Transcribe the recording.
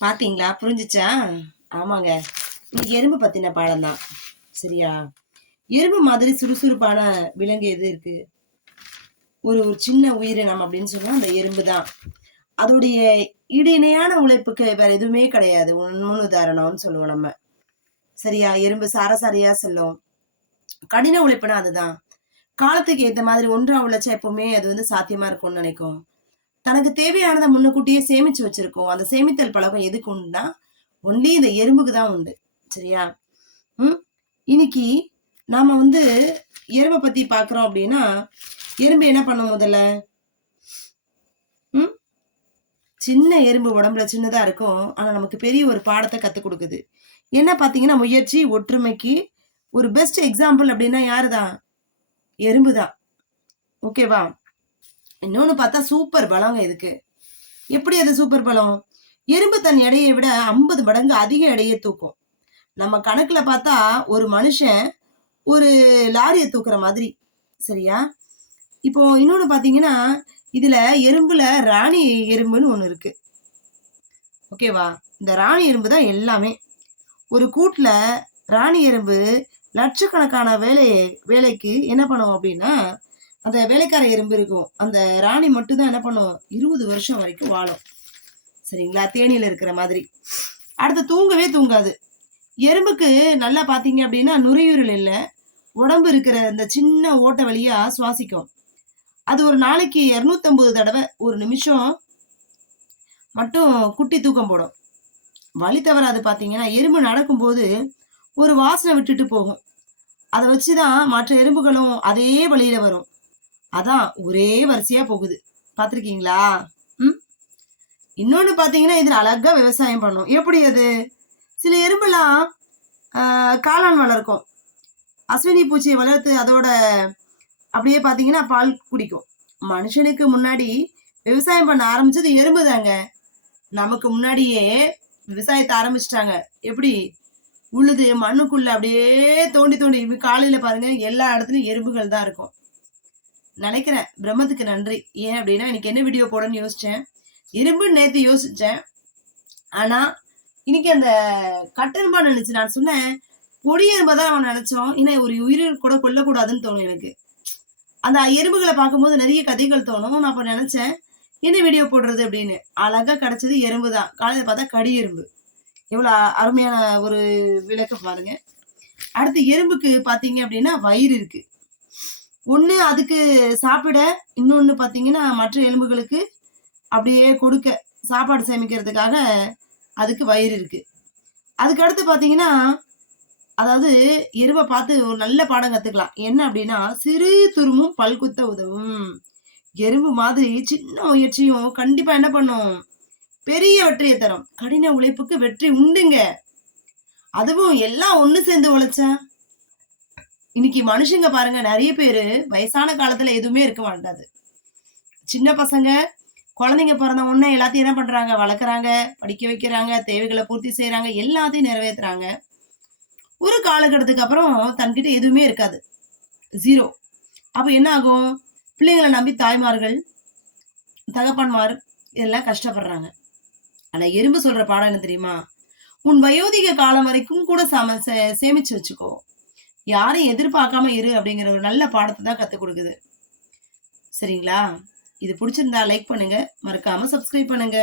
பாத்தீங்களா? புரிஞ்சுச்சா? ஆமாங்க. இன்னைக்கு எறும்பு பத்தின பாடம் தான். சரியா? எறும்பு மாதிரி சுறுசுறுப்பான விலங்கு எது இருக்கு? ஒரு சின்ன உயிரினம் அப்படின்னு சொன்னா அந்த எறும்பு தான். அதோடைய ஈடு இணையான உழைப்புக்கு வேற எதுவுமே கிடையாது. முன் உதாரணம்னு சொல்லுவோம் நம்ம. சரியா? எறும்பு சாரசாரியா செல்லும். கடின உழைப்புனா அதுதான். காலத்துக்கு ஏத்த மாதிரி ஒன்றா உழைச்சா எப்பவுமே அது சாத்தியமா இருக்கும்னு நினைக்கும். தனக்கு தேவையானத முன்னுக்கூட்டியே சேமிச்சு வச்சிருக்கோம். அந்த சேமித்தல் பழக்கம் எதுக்கு உண்டுன்னா, ஒன்லி இந்த எறும்புக்கு தான் உண்டு. சரியா? ம். இன்னைக்கு நாம எறும்ப பத்தி பார்க்குறோம் அப்படின்னா, எறும்பு என்ன பண்ணும் முதல்ல? ம். சின்ன எறும்பு உடம்புல சின்னதா இருக்கும். ஆனா நமக்கு பெரிய ஒரு பாடத்த கத்துக் குடுக்குது. என்ன பார்த்தீங்கன்னா, முயற்சி, ஒற்றுமைக்கு ஒரு பெஸ்ட் எக்ஸாம்பிள் அப்படின்னா யாருதான்? எறும்பு தான். ஓகேவா? இன்னொன்னு பார்த்தா சூப்பர் பலங்க இதுக்கு. எப்படி அது சூப்பர் பலம்? எறும்பு தன் எடையை விட 50 மடங்கு அதிக எடையை தூக்கும். நம்ம கணக்குல பார்த்தா ஒரு மனுஷன் ஒரு லாரிய தூக்குற மாதிரி. சரியா? இப்போ இன்னொன்னு பார்த்தீங்கன்னா, இதுல எறும்புல ராணி எறும்புன்னு ஒண்ணு இருக்கு. ஓகேவா? இந்த ராணி எறும்பு தான் எல்லாமே. ஒரு கூட்டுல ராணி எறும்பு லட்சக்கணக்கான வேலைக்கு என்ன பண்ணும் அப்படின்னா, அந்த வேலைக்கார எறும்பு இருக்கும். அந்த ராணி மட்டும் தான் என்ன பண்ணும்? 20 வருஷம் வரைக்கும் வாழும். சரிங்களா? தேனீல இருக்கிற மாதிரி. அடுத்து தூங்கவே தூங்காது. எறும்புக்கு நல்லா பார்த்தீங்க அப்படின்னா, நுரையீரல் இல்ல. உடம்பு இருக்கிற இந்த சின்ன ஓட்டை வழியா சுவாசிக்கும். அது ஒரு நாளைக்கு 250 தடவை ஒரு நிமிஷம் மட்டும் குட்டி தூக்கம் போடும். வழி தவறாது பார்த்தீங்கன்னா, எறும்பு நடக்கும்போது ஒரு வாசனை விட்டுட்டு போகும். அத வச்சு தான் மற்ற எறும்புகளும் அதே வழியில வரும். அதான் ஒரே வரிசையா போகுது. பார்த்துருக்கீங்களா? ம். இன்னொன்னு பார்த்தீங்கன்னா, இதுல அழகா விவசாயம் பண்ணும். எப்படி அது? சில எறும்பெல்லாம் காளான் வளர்க்கும். அஸ்வினி பூச்சியை வளர்த்து அதோட அப்படியே பார்த்தீங்கன்னா பால் குடிக்கும். மனுஷனுக்கு முன்னாடி விவசாயம் பண்ண ஆரம்பிச்சது எறும்பு தாங்க. நமக்கு முன்னாடியே விவசாயத்தை ஆரம்பிச்சிட்டாங்க. எப்படி? உழுது மண்ணுக்குள்ள அப்படியே தோண்டி தோண்டி காலையில பாருங்க எல்லா இடத்துலயும் எறும்புகள் தான் இருக்கும். நினைக்கிறேன் பிரம்மத்துக்கு நன்றி. ஏன் அப்படின்னா இன்னைக்கு என்ன வீடியோ போடணும்னு யோசிச்சேன். எறும்புன்னு நேத்து யோசிச்சேன். ஆனா இன்னைக்கு அந்த கட்டெரும்பா நினைச்சு நான் சொன்னேன். பொடி எறும்பை தான் அவன் நினைச்சோம். ஏன்னா ஒரு உயிரில் கூட கொல்லக்கூடாதுன்னு தோணும் எனக்கு. அந்த எறும்புகளை பார்க்கும்போது நிறைய கதைகள் தோணும். நான் அப்ப நினைச்சேன் என்ன வீடியோ போடுறது அப்படின்னு. அழகா கிடைச்சது எறும்பு தான். காலையில பார்த்தா கடி எறும்பு. எவ்வளவு அருமையான ஒரு விளக்கம் பாருங்க. அடுத்து எறும்புக்கு பாத்தீங்க அப்படின்னா வயிறு இருக்கு. ஒண்ணு அதுக்கு சாப்பிட, இன்னொன்னு பாத்தீங்கன்னா மற்ற எலும்புகளுக்கு அப்படியே கொடுக்க சாப்பாடு சேமிக்கிறதுக்காக அதுக்கு வயிறு இருக்கு. அதுக்கு அடுத்து பாத்தீங்கன்னா, அதாவது எறும்பை பார்த்து ஒரு நல்ல பாடம் கத்துக்கலாம். என்ன அப்படின்னா, சிறு துரும்பும் பல்குத்த உதவும். எறும்பு மாதிரி சின்ன முயற்சியும் கண்டிப்பா என்ன பண்ணும்? பெரிய வெற்றியை தரும். கடின உழைப்புக்கு வெற்றி உண்டுங்க. அதுவும் எல்லாம் ஒண்ணு சேர்ந்து உழைச்சா. இன்னைக்கு மனுஷங்க பாருங்க நிறைய பேரு வயசான காலத்துல எதுவுமே இருக்க மாட்டாது. சின்ன பசங்க குழந்தைங்க பிறந்த உடனே எல்லாத்தையும் என்ன பண்றாங்க? வளர்க்குறாங்க, படிக்க வைக்கிறாங்க, தேவைகளை பூர்த்தி செய்யறாங்க, எல்லாத்தையும் நிறைவேற்றுறாங்க. ஒரு காலகட்டத்துக்கு அப்புறம் தன்கிட்ட எதுவுமே இருக்காது. 0. அப்ப என்ன ஆகும்? பிள்ளைங்களை நம்பி தாய்மார்கள், தகப்பன்மார் இதெல்லாம் கஷ்டப்படுறாங்க. ஆனா எறும்பு சொல்ற பாடம் என்ன தெரியுமா? உன் வயோதிக காலம் வரைக்கும் கூட சேமிச்சு வச்சுக்கோ. யாரையும் எதிர்பார்க்காம இரு அப்படிங்கிற ஒரு நல்ல பாடத்தை தான் கத்துக் கொடுக்குது. சரிங்களா? இது பிடிச்சிருந்தா லைக் பண்ணுங்க. மறக்காம சப்ஸ்கிரைப் பண்ணுங்க.